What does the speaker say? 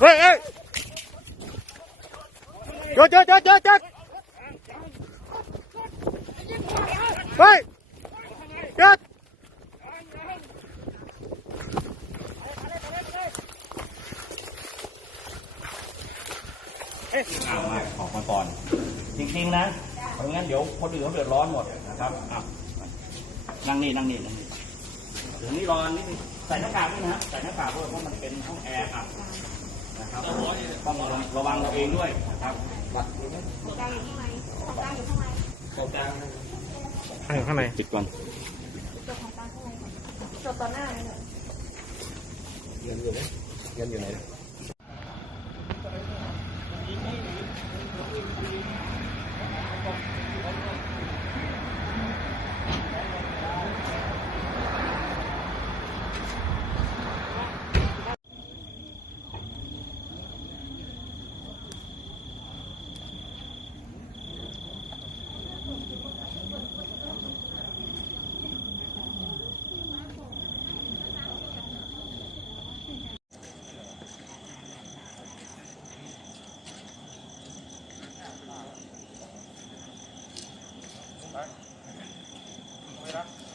เฮ้ยเฮ้ยหยุดหยุดหยุดหยุดหยุดเฮ้ยหยุดเอามาออกมาก่อน จริงๆนะเพราะงั้นเดี๋ยวคนอื่นเขาเดือดร้อนหมดนะครับอะนั่งนี่นั่งนี่นั่งนี่เดี๋ยวนี้รอนิดนึงใส่หน้ากากด้วยนะฮะใส่หน้ากากด้วยเพราะมันเป็นห้องแอร์อัด นะครับต้องระวังเราเองด้วยนะครับข้างในปิดก่อนจบต่อหน้าเลยเงินอยู่ไหนเงินอยู่ไหนนะ Gracias.